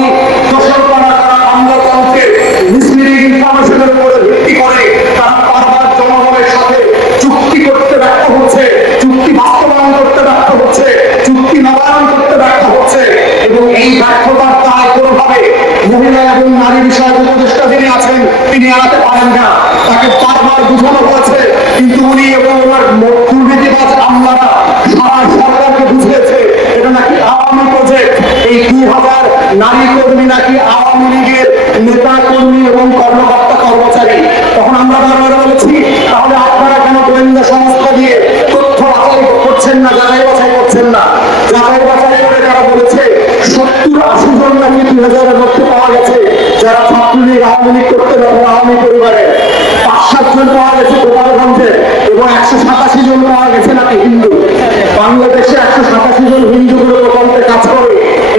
আওয়ামী দোষরপাড়া করা আমলাতন্ত্রের মিসলিডিং ইনফরমেশনের উপরে ভিত্তি করে তারা বারবার জনগণের সাথে চুক্তি করতে ব্যর্থ হচ্ছে, চুক্তি বাস্তবায়ন করতে ব্যর্থ হচ্ছে, চুক্তি নবায়ন করতে ব্যর্থ হচ্ছে। এবং এই ব্যর্থতার দায় কোনোভাবে মহিলা এবং নারী বিষয়ক উপদেষ্টা যিনি আছেন তিনি এড়াতে পারেন না। তাকে বারবার বুঝানো হয়েছে, কিন্তু উনি এবং ওনার দুর্নীতিবাজ আমলারা সারা সরকারকে বুঝিয়েছে এটা নাকি আওয়ামী প্রজেক্ট। এই 2000 নারী কর্মী নাকি আওয়ামী লীগের নেতা কর্মী এবং কর্মকর্তা কর্মচারী। তখন আমরা বারবার বলেছি তাহলে আপনারা কেন গোয়েন্দা সংস্থা দিয়ে তথ্য বাছাই করছেন না, যাচাই বাছাই করছেন না? যাচাই বাছাই করে যারা বলেছে 70-80 জন নাকি 2000-এর মধ্যে পাওয়া গেছে যারা ছাত্রলীগ আওয়ামী লীগ করতে আওয়ামী পরিবারের, 5-7 জন পাওয়া গেছে গোপালগঞ্জে এবং 187 জন পাওয়া গেছে নাকি হিন্দু। বাংলাদেশে 187 জন হিন্দুগুলো প্রকল্পে কাজ করে,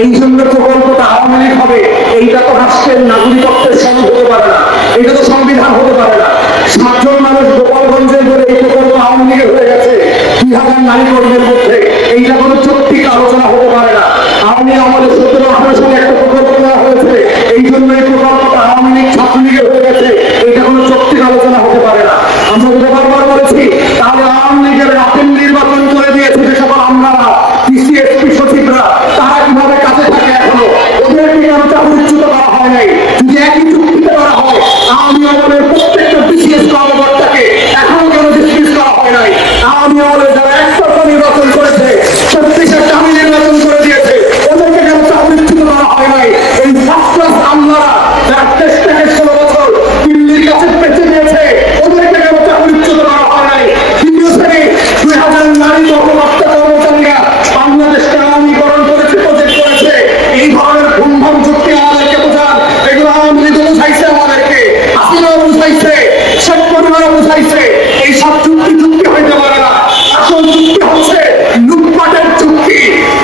এই জন্য প্রকল্পটা আওয়ামী লীগ হবে। এইটা তো রাষ্ট্রের নাগরিকত্বের সনদ হতে পারে না, এটা তো সংবিধান হতে পারে না। 7 জন মানুষ গোপালগঞ্জে ধরে এই প্রকল্প আওয়ামী লীগের হয়ে গেছে 2000 নারী কর্মীর মধ্যে, এইটা কোনো চুক্তির আলোচনা হতে পারে না। আওয়ামী আমলে 17-18 সালে একটা প্রকল্প দেওয়া হয়েছে, এই জন্য এই প্রকল্পটা আওয়ামী লীগ ছাত্রলীগের হয়ে গেছে, এইটা কোনো চুক্তির আলোচনা হতে পারে না। আমরা বারবার বলেছি তাহলে আওয়ামী লীগের রাতের নির্বাচন করে দিয়েছে যে সকল আমলারা, পিসিএসপি সচিবরা, তারা কিভাবে কাজে থাকে এখনো? ওদেরকে কেন চাকরিচ্যুত করা হয় নাই? যদি একই চুক্তিতে করা হয় আওয়ামী আমলের প্রত্যেকটা বিসিএস কর্মকর্তাকে এখনো কেন ডিসমিস করা হয় নাই? আওয়ামী আমলে যারা একতরফা নির্বাচন করেছে, 36-এর দামি নির্বাচন করে দিয়েছে, ওদেরকে কেন চাকরিচ্যুত করা হয় নাই? এই ফার্স্ট ক্লাস আমলারা যারা 16 বছর দিল্লির কাছে বেঁচে দিয়েছে, ওদেরকে কেন চাকরিচ্যুত করা হয় নাই? দ্বিতীয় শ্রেণী 2000 নারী কর্মকর্তা কর্মচারীরা বাংলাদেশকে আওয়ামীকরণ করেছে, প্রজেক্ট করেছে। এই ধরনের ঘুমঘাম চুক্তি আমাদেরকে বোঝান, এগুলো আওয়ামী লীগ বুঝাইছে, আমাদেরকে হাসিনাও বুঝাইছে, শেখ পরিবারও বুঝাইছে। এই সব চুক্তি হইতে পারে না। আসল চুক্তি হচ্ছে লুটপাটের চুক্তি।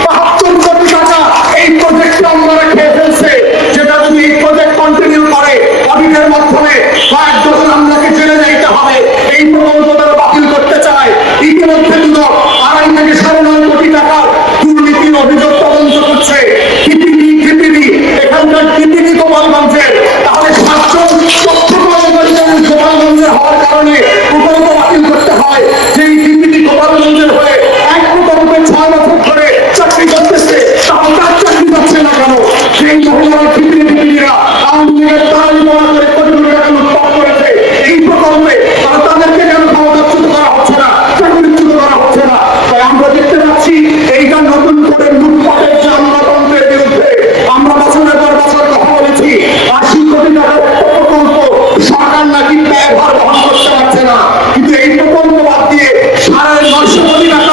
72 কোটি টাকা এই প্রজেক্টে আমরা খেয়ে ফেলছে, যেটা যদি এই প্রজেক্ট কন্টিনিউ করে অডিটের মাধ্যমে কয়েক বছর আমরাকে জেলে যাইতে হবে। এই প্রকল্প তারা বাতিল করতে চায়। ইতিমধ্যে 2.5 থেকে 9.5 কোটি টাকার দুর্নীতির অভিযোগ তদন্ত করছে টিপিডি, এখানকার টিপিডি গোপালগঞ্জের। তাহলে 7 জন তথ্য কর্মচারী গোপালগঞ্জের হওয়ার কারণে প্রকল্প বাতিল করতে হয়। যেই টিপিডি গোপালগঞ্জের হয়ে এক প্রকল্পে 6 বছর ধরে চাকরি করতেছে, তাহলে তার চাকরি পাচ্ছে না কেন? সেই মহিলারা টিপিডিরা আওয়ামী লীগের তারাই বলা করে কোটি কোটি টাকা লুটপাট করেছে এই প্রকল্পে, তাদেরকে কেন ক্ষমতাচ্যুত করা হচ্ছে না, চাকরিচ্যুত করা হচ্ছে না? তাই আমরা দেখতে পাচ্ছি এইটা নতুন করে লুটপাটের যে আমলাতন্ত্রের বিরুদ্ধে আমরা বছরের পর বছর কথা বলেছি। 80 কোটি টাকার একটা প্রকল্প সরকার নাকি ব্যয়ভার বহন করতে পারছে না, কিন্তু এই প্রকল্প বাদ দিয়ে 950 কোটি টাকা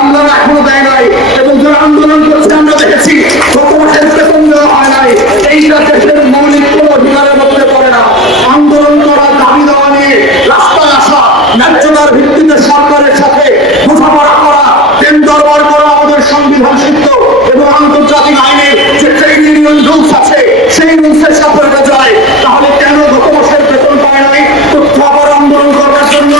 আমরা এখনো দেয় নাই, এবং যারা আন্দোলন করছে আমরা দেখেছি গত মাসের বেতন দেওয়া হয় নাই। এইটা দেশের মৌলিক কোনো অধিকারের মধ্যে পড়ে না। আন্দোলন করা, দাবি দেওয়া নিয়ে রাস্তায় আসা, ন্যায্যতার ভিত্তিতে সরকারের সাথে বোঝাপড়া করা, দেন দরবার করা আমাদের সংবিধান সিদ্ধ এবং আন্তর্জাতিক আইনের যে ট্রেড ইউনিয়ন রুলস আছে সেই রুলসের সাথে যায়। তাহলে কেন গত মাসের বেতন পায় নাই? তথ্য আবার আন্দোলন করবার জন্য।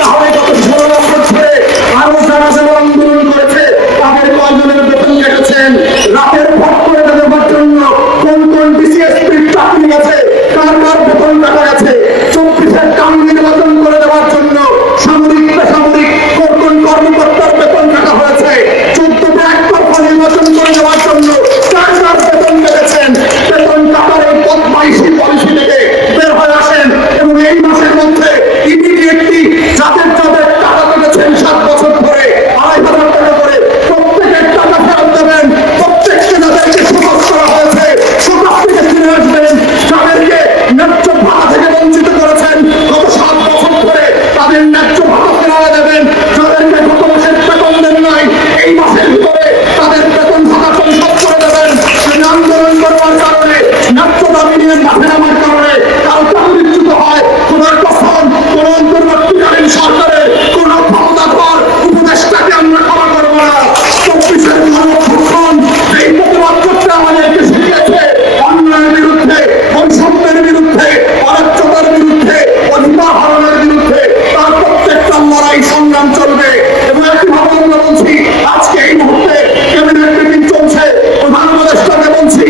তাহলে গত 16 বছর ধরে আরো যারা যারা আন্দোলন করেছে তাদের কয়জনের বেতন কেটেছেন? রাতের ভোট করে দেওয়ার জন্য কোন কোন ডিসিএসপির চাকরি আছে, কার কার বেতন কাটা গেছে? 24-এর কাম নির্বাচন করে দেওয়ার জন্য সামরিক বেসামরিক কোন কোন কর্মকর্তার বেতন কাটা হয়েছে? 14তে একতরফা নির্বাচন করে দেওয়ার জন্য কার কার বেতন কেটেছেন? বেতন কাটার এই বদমাইশি পলিসি থেকে বের হয়ে আসেন এবং এই মাসের মধ্যে ইমিডিয়েটলি যাদের যাদের টাকা কেটেছেন 7 বছর ধরে 2,500 টাকা করে প্রত্যেকের টাকা ফেরত দেবেন। প্রত্যেককে যাদেরকে শোকজ করা হয়েছে শোকজ থেকে ফিরে আসবেন। যাদেরকে ন্যায্য ভাতা থেকে বঞ্চিত করেছেন গত 7 বছর ধরে তাদের ন্যায্য ভাতা ফেরাতে দেবেন। যাদেরকে গত মাসের বেতন দেন নাই এই মাসের ভিতরে তাদের বেতন ভাতা পরিশোধ করে দেবেন। আন্দোলন করবার কারণে ন্যায্য দাবি নিয়ে মাঠে নামার কারণে কারো চাকরিচ্যুত হয়, খোদার কসম কোন অন্তর্বর্তীকালীন সরকারের কোন ক্ষমতাধর উপদেষ্টাকে আমরা ক্ষমা করবো না। 24-এর গণঅভ্যুত্থান এই প্রতিবাদ করতে আমাদেরকে শিখিয়েছে অন্যায়ের বিরুদ্ধে, বৈষম্যের বিরুদ্ধে, অরাজ্যতার বিরুদ্ধে, অধিকার হরণের বিরুদ্ধে তার প্রত্যেকটা লড়াই সংগ্রাম চলবে। এবং একইভাবে আমরা বলছি আজকে এই মুহূর্তে ক্যাবিনেট মিটিং চলছে, প্রধান উপদেষ্টাকে বলছি